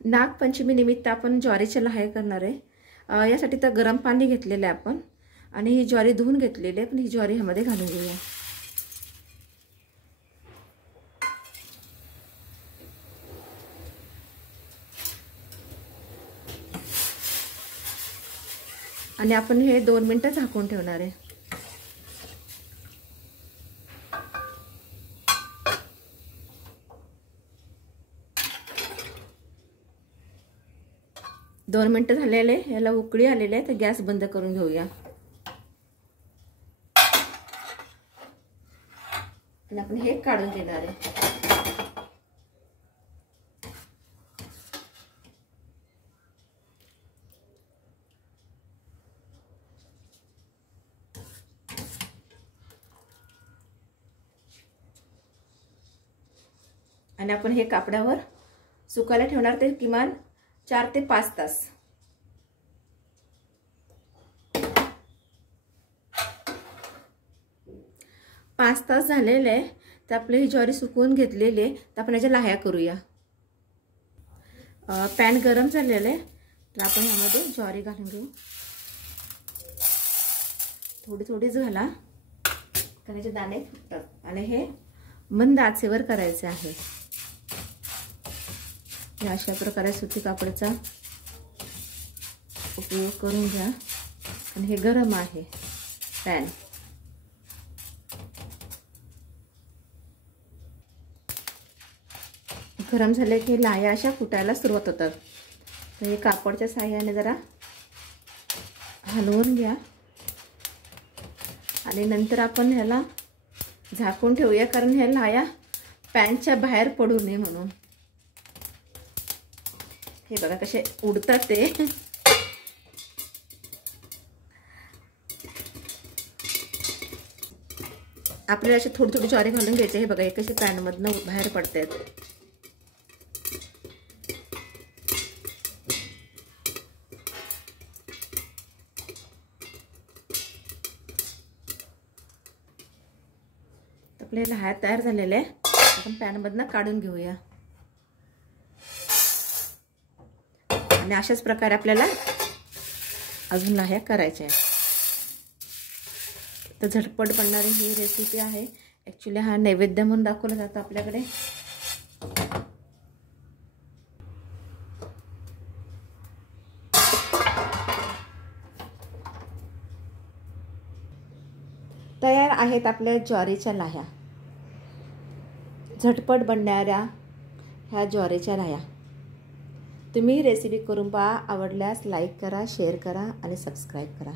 नागपंचमी निमित्त आपण ज्वारीच्या लाह्या करणार आहे। यासाठी तर गरम पाणी घेतलेलं आहे आपण आणि ही ज्वारी धुवून घेतलेली आहे। पण ही ज्वारी ह्यामध्ये घालून घेऊया। आणि आपण हे 2 मिनिटं झाकून ठेवणार आहे। दोन मिनिटं झालेले, याला उकळी आलेली आहे, तर गॅस बंद करून घेऊया। आणि आपण हे काढून घेणार आहे। आणि आपण हे कापडावर सुकायला ठेवणार, ते किमान 4 ते 5 तास। पाच तास झालेले आहे, तर आपली ही ज्वारी सुकवून घेतलेली आहे। तर आपण याच्या लाह्या करूया। पॅन गरम झालेलं आहे, तर आपण यामध्ये ज्वारी घालून घेऊ। थोडी थोडीच घाला, कारण याचे दाणे फुटतात। आणि हे मंद आचेवर करायचे आहे। या अशा प्रकारे सुती कापडाचा उपयोग करून घ्या। आणि हे गरम आहे पॅन। गरम झाले की लाह्या अशा फुटायला सुरुवात होतात। तर हे कापडच्या साहाय्याने जरा हलवून घ्या आणि नंतर आपण ह्याला झाकून ठेवूया, कारण ह्या लाह्या पॅनच्या बाहेर पडू नये म्हणून। हे बघा कसे उडतात ते। आपल्याला अशी थोडी थोडी ज्वारी घालून घ्यायची। हे बघा, हे कसे पॅन मधनं बाहेर पडतात। आपले लाह्या तयार झालेले आहे, आपण पॅन मधनं काढून घेऊया। आणि अशाच प्रकारे आपल्याला अजून लाह्या करायच्या आहेत। तर झटपट बनणारी ही रेसिपी आहे। ॲक्च्युली हा नैवेद्य म्हणून दाखवला जातो आपल्याकडे। तयार आहेत आपल्या ज्वारीच्या लाह्या। झटपट बनणाऱ्या ह्या ज्वारीच्या लाह्या तुम्ही रेसिपी करून पहा। आवडल्यास लाईक करा, शेअर करा आणि सबस्क्राईब करा।